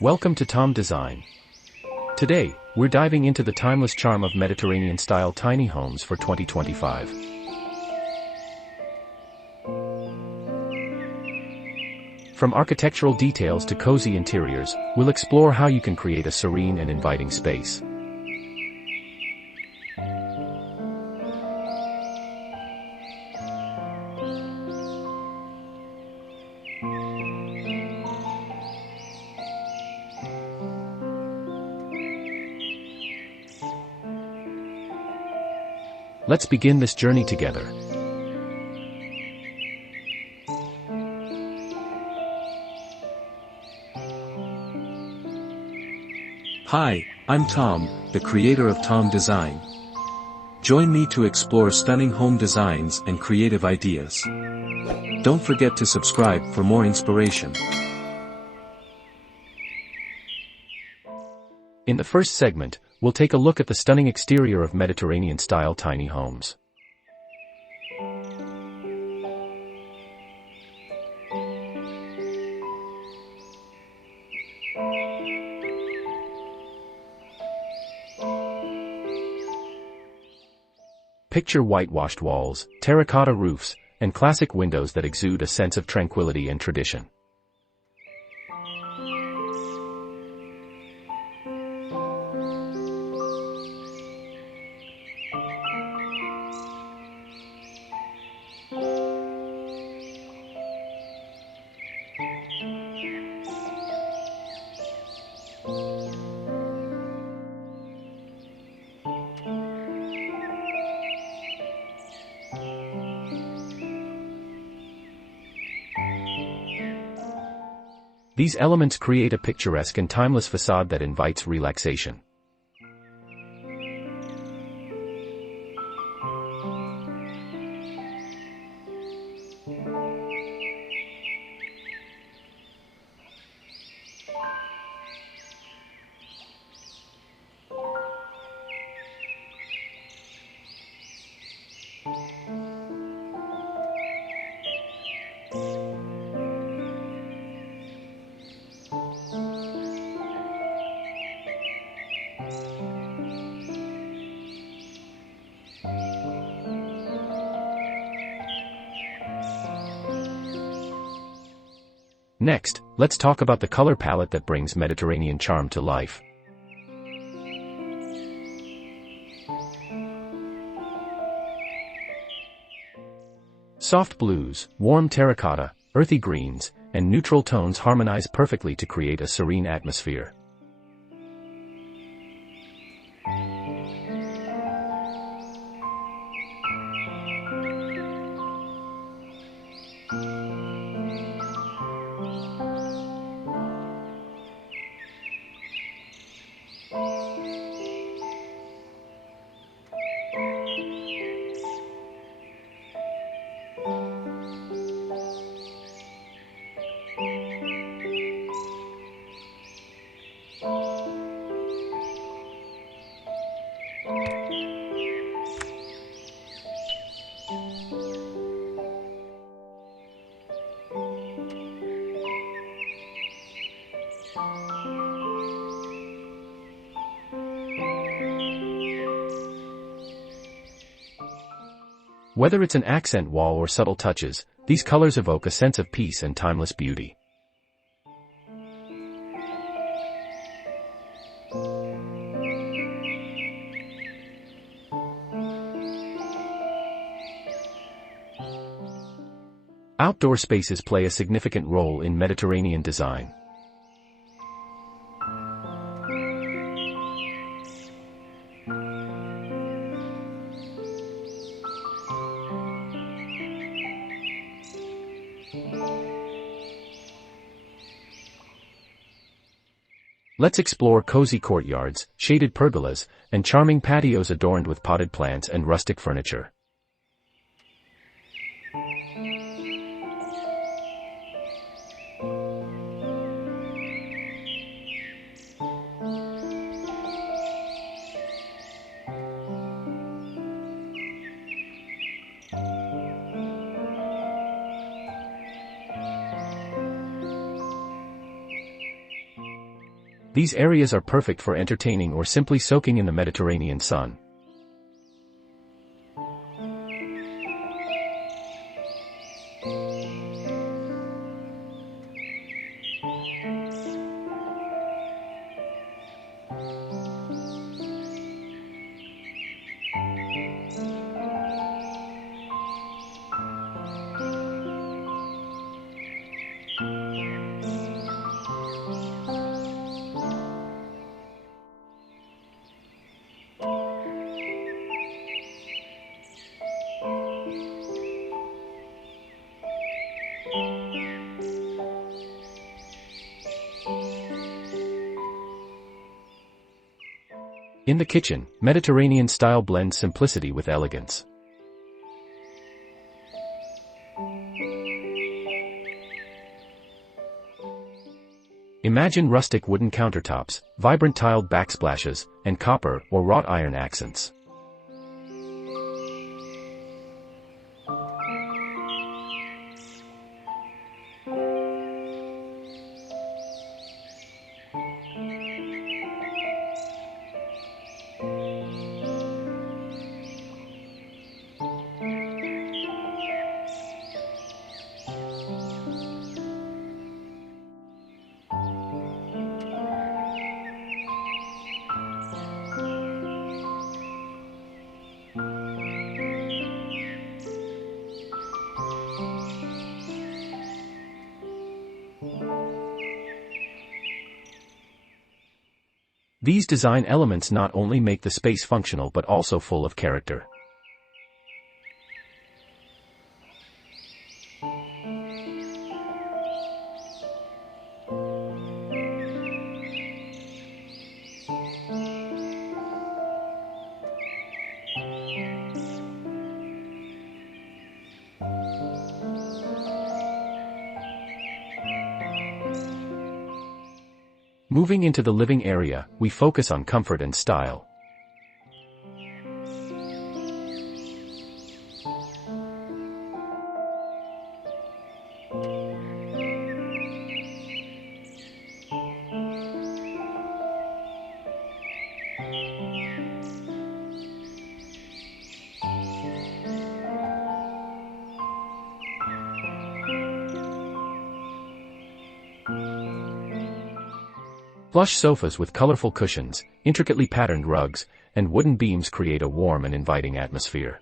Welcome to Tom Design. Today, we're diving into the timeless charm of Mediterranean-style tiny homes for 2025. From architectural details to cozy interiors, we'll explore how you can create a serene and inviting space. Let's begin this journey together. Hi, I'm Tom, the creator of Tom Design. Join me to explore stunning home designs and creative ideas. Don't forget to subscribe for more inspiration. In the first segment, we'll take a look at the stunning exterior of Mediterranean-style tiny homes. Picture whitewashed walls, terracotta roofs, and classic windows that exude a sense of tranquility and tradition. These elements create a picturesque and timeless facade that invites relaxation. Next, let's talk about the color palette that brings Mediterranean charm to life. Soft blues, warm terracotta, earthy greens, and neutral tones harmonize perfectly to create a serene atmosphere. Whether it's an accent wall or subtle touches, these colors evoke a sense of peace and timeless beauty. Outdoor spaces play a significant role in Mediterranean design. Let's explore cozy courtyards, shaded pergolas, and charming patios adorned with potted plants and rustic furniture. These areas are perfect for entertaining or simply soaking in the Mediterranean sun. In the kitchen, Mediterranean style blends simplicity with elegance. Imagine rustic wooden countertops, vibrant tiled backsplashes, and copper or wrought iron accents. These design elements not only make the space functional but also full of character. Moving into the living area, we focus on comfort and style. Plush sofas with colorful cushions, intricately patterned rugs, and wooden beams create a warm and inviting atmosphere.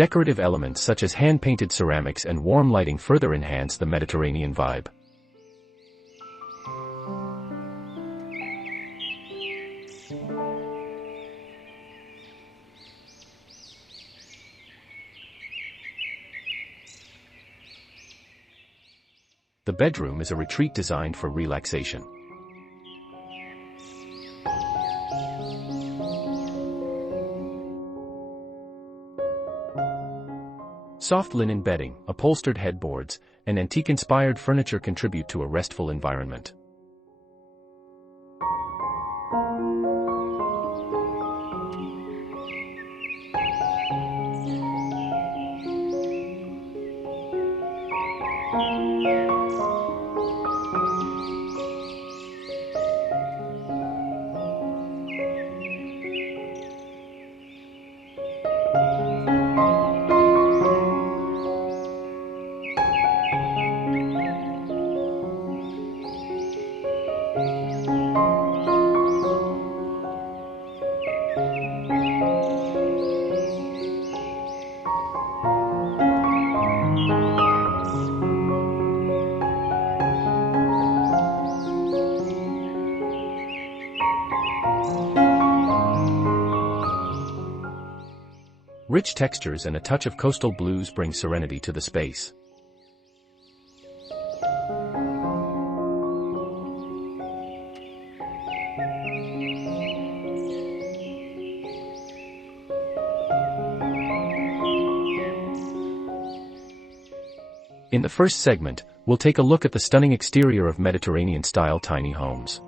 Decorative elements such as hand-painted ceramics and warm lighting further enhance the Mediterranean vibe. The bedroom is a retreat designed for relaxation. Soft linen bedding, upholstered headboards, and antique-inspired furniture contribute to a restful environment. Rich textures and a touch of coastal blues bring serenity to the space. In the first segment, we'll take a look at the stunning exterior of Mediterranean-style tiny homes.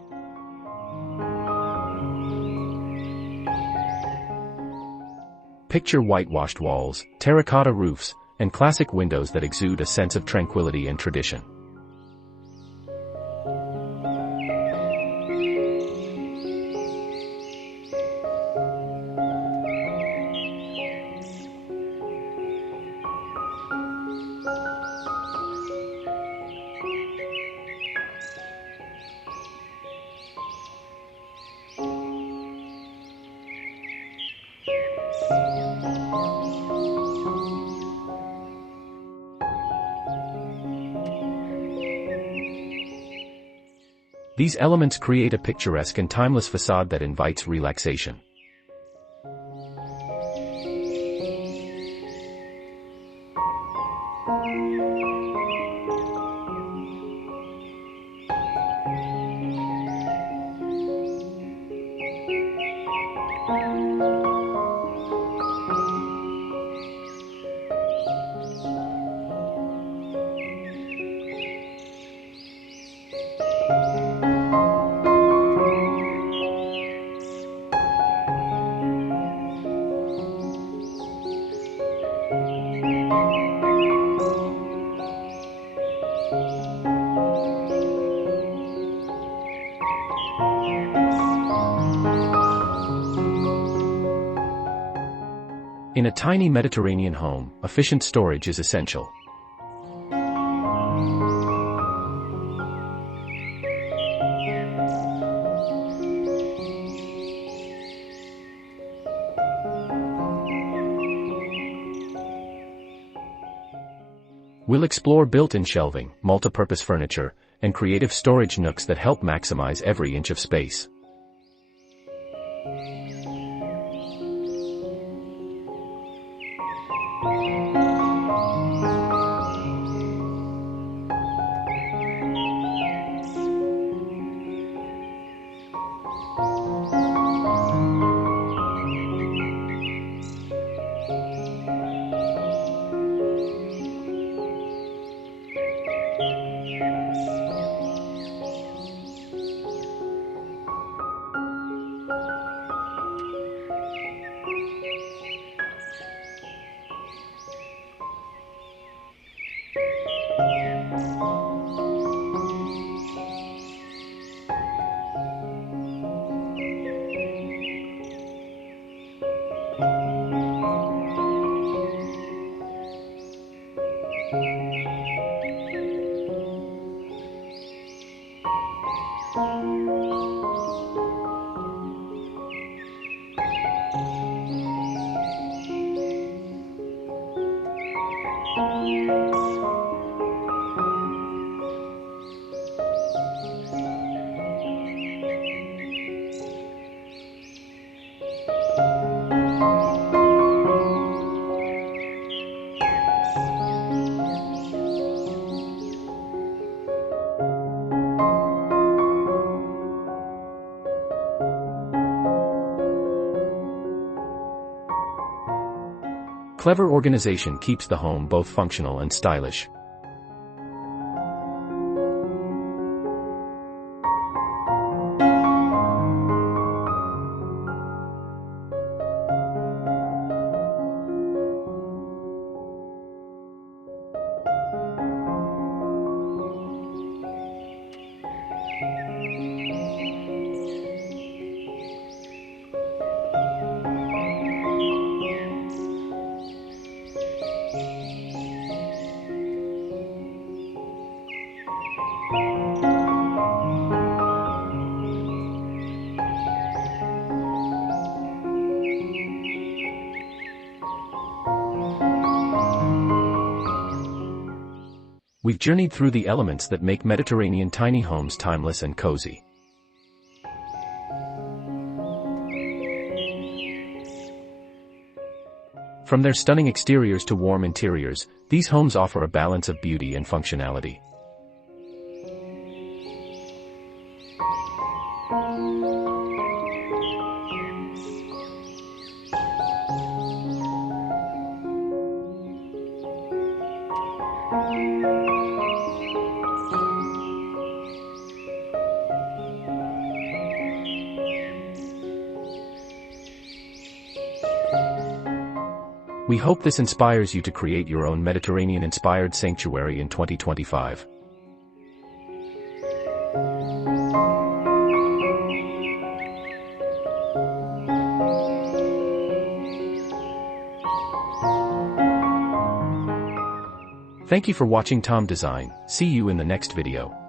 Picture whitewashed walls, terracotta roofs, and classic windows that exude a sense of tranquility and tradition. These elements create a picturesque and timeless facade that invites relaxation. In a tiny Mediterranean home, efficient storage is essential. We'll explore built-in shelving, multipurpose furniture, and creative storage nooks that help maximize every inch of space. Clever organization keeps the home both functional and stylish. We've journeyed through the elements that make Mediterranean tiny homes timeless and cozy. From their stunning exteriors to warm interiors, these homes offer a balance of beauty and functionality. We hope this inspires you to create your own Mediterranean-inspired sanctuary in 2025. Thank you for watching Tom Design. See you in the next video.